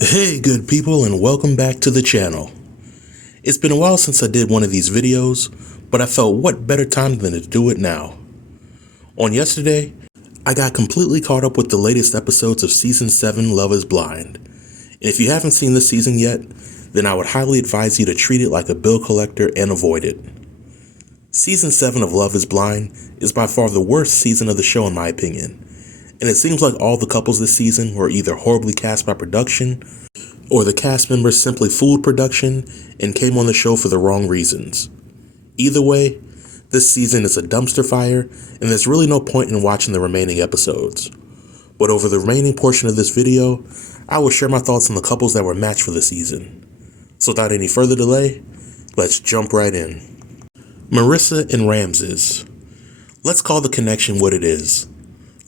Hey good people, and welcome back to the channel. It's been a while since I did one of these videos, but I felt what better time than to do it now. On yesterday, I got completely caught up with the latest episodes of Season 7 Love is Blind. And if you haven't seen this season yet, then I would highly advise you to treat it like a bill collector and avoid it. Season 7 of Love is Blind is by far the worst season of the show in my opinion. And it seems like all the couples this season were either horribly cast by production, or the cast members simply fooled production and came on the show for the wrong reasons. Either way, this season is a dumpster fire, and there's really no point in watching the remaining episodes. But over the remaining portion of this video, I will share my thoughts on the couples that were matched for the season. So without any further delay, let's jump right in. Marissa and Ramses. Let's call the connection what it is.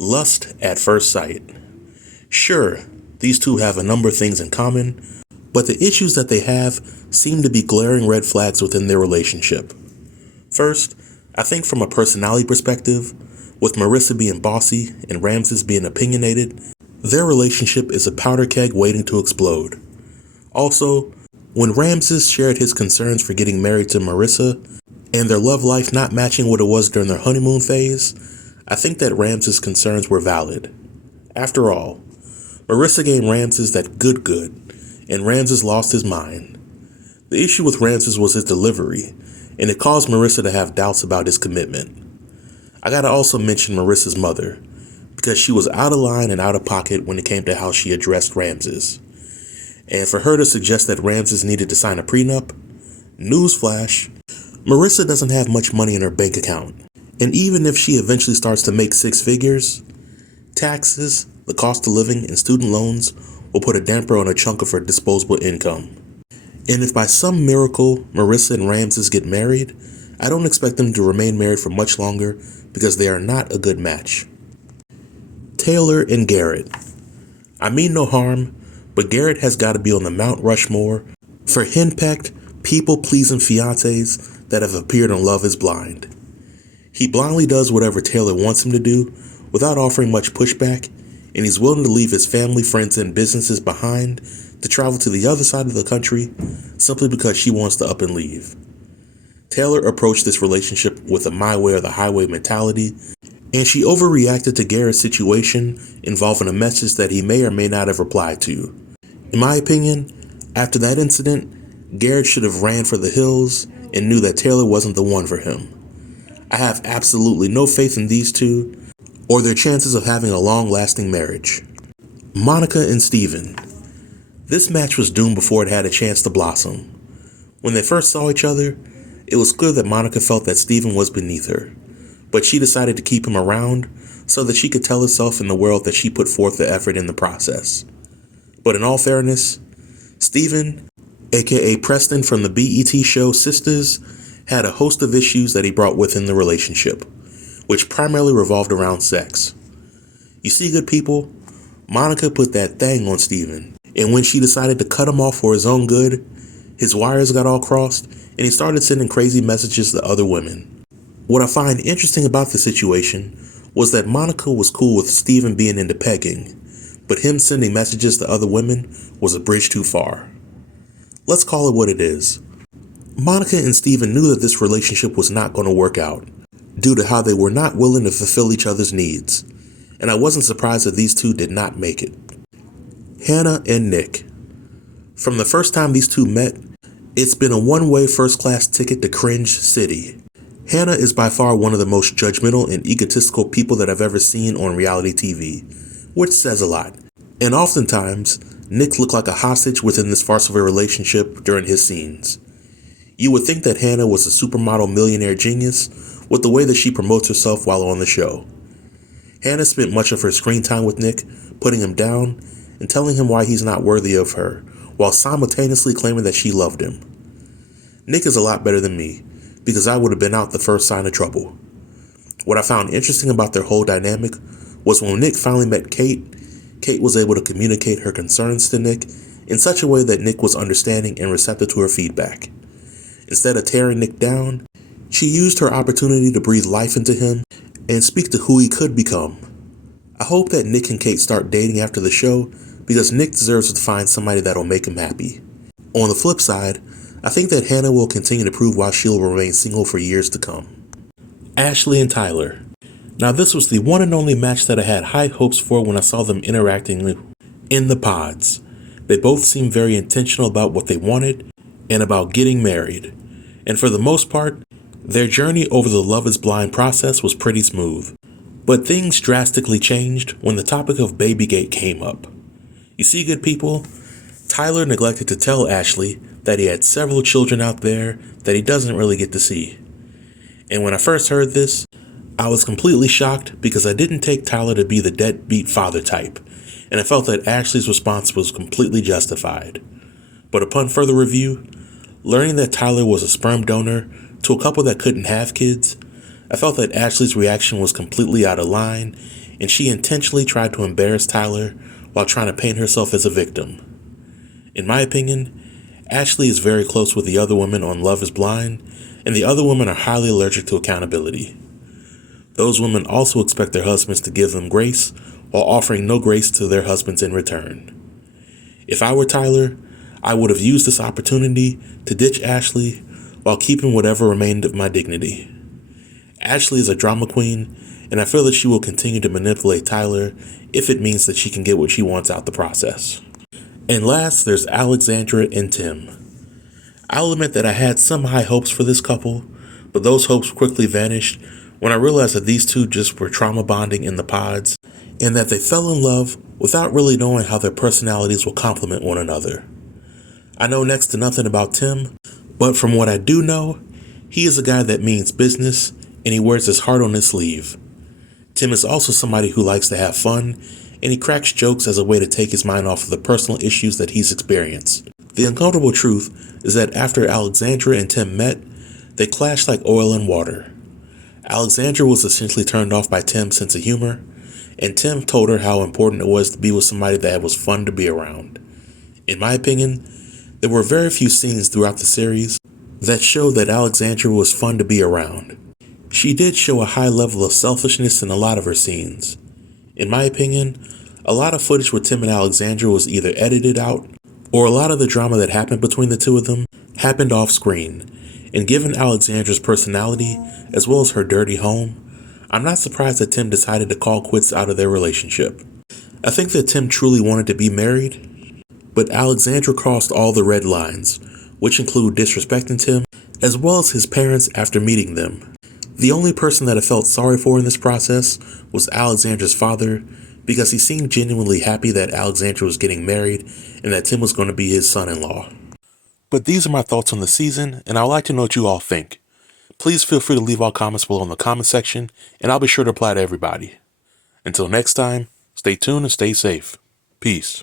Lust at first sight. Sure, these two have a number of things in common, but the issues that they have seem to be glaring red flags within their relationship. First, I think from a personality perspective, with Marissa being bossy and Ramses being opinionated, their relationship is a powder keg waiting to explode. Also, when Ramses shared his concerns for getting married to Marissa and their love life not matching what it was during their honeymoon phase, I think that Ramses' concerns were valid. After all, Marissa gave Ramses that good, and Ramses lost his mind. The issue with Ramses was his delivery, and it caused Marissa to have doubts about his commitment. I gotta also mention Marissa's mother, because she was out of line and out of pocket when it came to how she addressed Ramses. And for her to suggest that Ramses needed to sign a prenup, newsflash, Marissa doesn't have much money in her bank account. And even if she eventually starts to make six figures, taxes, the cost of living, and student loans will put a damper on a chunk of her disposable income. And if by some miracle Marissa and Ramses get married, I don't expect them to remain married for much longer because they are not a good match. Taylor and Garrett. I mean no harm, but Garrett has got to be on the Mount Rushmore for henpecked, people-pleasing fiancés that have appeared on Love is Blind. He blindly does whatever Taylor wants him to do without offering much pushback, and he's willing to leave his family, friends, and businesses behind to travel to the other side of the country simply because she wants to up and leave. Taylor approached this relationship with a my way or the highway mentality, and she overreacted to Garrett's situation involving a message that he may or may not have replied to. In my opinion, after that incident, Garrett should have ran for the hills and knew that Taylor wasn't the one for him. I have absolutely no faith in these two or their chances of having a long-lasting marriage. Monica and Steven. This match was doomed before it had a chance to blossom. When they first saw each other, it was clear that Monica felt that Steven was beneath her, but she decided to keep him around so that she could tell herself in the world that she put forth the effort in the process. But in all fairness, Steven, aka Preston from the BET show Sisters, had a host of issues that he brought within the relationship, which primarily revolved around sex. You see, good people, Monica put that thing on Steven, and when she decided to cut him off for his own good, his wires got all crossed and he started sending crazy messages to other women. What I find interesting about the situation was that Monica was cool with Steven being into pegging, but him sending messages to other women was a bridge too far. Let's call it what it is. Monica and Steven knew that this relationship was not going to work out due to how they were not willing to fulfill each other's needs, and I wasn't surprised that these two did not make it. Hannah and Nick. From the first time these two met, it's been a one-way first-class ticket to cringe city. Hannah is by far one of the most judgmental and egotistical people that I've ever seen on reality TV, which says a lot. And oftentimes, Nick looked like a hostage within this farce of a relationship during his scenes. You would think that Hannah was a supermodel millionaire genius with the way that she promotes herself while on the show. Hannah spent much of her screen time with Nick, putting him down and telling him why he's not worthy of her, while simultaneously claiming that she loved him. Nick is a lot better than me, because I would have been out the first sign of trouble. What I found interesting about their whole dynamic was when Nick finally met Kate, Kate was able to communicate her concerns to Nick in such a way that Nick was understanding and receptive to her feedback. Instead of tearing Nick down, she used her opportunity to breathe life into him and speak to who he could become. I hope that Nick and Kate start dating after the show because Nick deserves to find somebody that'll make him happy. On the flip side, I think that Hannah will continue to prove why she'll remain single for years to come. Ashley and Tyler. Now this was the one and only match that I had high hopes for when I saw them interacting in the pods. They both seemed very intentional about what they wanted and about getting married. And for the most part, their journey over the Love is Blind process was pretty smooth. But things drastically changed when the topic of Babygate came up. You see, good people, Tyler neglected to tell Ashley that he had several children out there that he doesn't really get to see. And when I first heard this, I was completely shocked because I didn't take Tyler to be the deadbeat father type, and I felt that Ashley's response was completely justified. But upon further review, learning that Tyler was a sperm donor to a couple that couldn't have kids, I felt that Ashley's reaction was completely out of line, and she intentionally tried to embarrass Tyler while trying to paint herself as a victim. In my opinion, Ashley is very close with the other women on Love is Blind, and the other women are highly allergic to accountability. Those women also expect their husbands to give them grace while offering no grace to their husbands in return. If I were Tyler, I would have used this opportunity to ditch Ashley while keeping whatever remained of my dignity. Ashley is a drama queen, and I feel that she will continue to manipulate Tyler if it means that she can get what she wants out the process. And last, there's Alexandra and Tim. I'll admit that I had some high hopes for this couple, but those hopes quickly vanished when I realized that these two just were trauma bonding in the pods, and that they fell in love without really knowing how their personalities will complement one another. I know next to nothing about Tim, but from what I do know, he is a guy that means business, and he wears his heart on his sleeve. Tim is also somebody who likes to have fun, and he cracks jokes as a way to take his mind off of the personal issues that he's experienced. The uncomfortable truth is that after Alexandra and Tim met, they clashed like oil and water. Alexandra was essentially turned off by Tim's sense of humor, and Tim told her how important it was to be with somebody that was fun to be around. In my opinion, there were very few scenes throughout the series that showed that Alexandra was fun to be around. She did show a high level of selfishness in a lot of her scenes. In my opinion, a lot of footage with Tim and Alexandra was either edited out, or a lot of the drama that happened between the two of them happened off screen. And given Alexandra's personality, as well as her dirty home, I'm not surprised that Tim decided to call quits out of their relationship. I think that Tim truly wanted to be married, but Alexandra crossed all the red lines, which include disrespecting Tim, as well as his parents after meeting them. The only person that I felt sorry for in this process was Alexandra's father, because he seemed genuinely happy that Alexandra was getting married and that Tim was going to be his son-in-law. But these are my thoughts on the season, and I'd like to know what you all think. Please feel free to leave all comments below in the comment section, and I'll be sure to reply to everybody. Until next time, stay tuned and stay safe. Peace.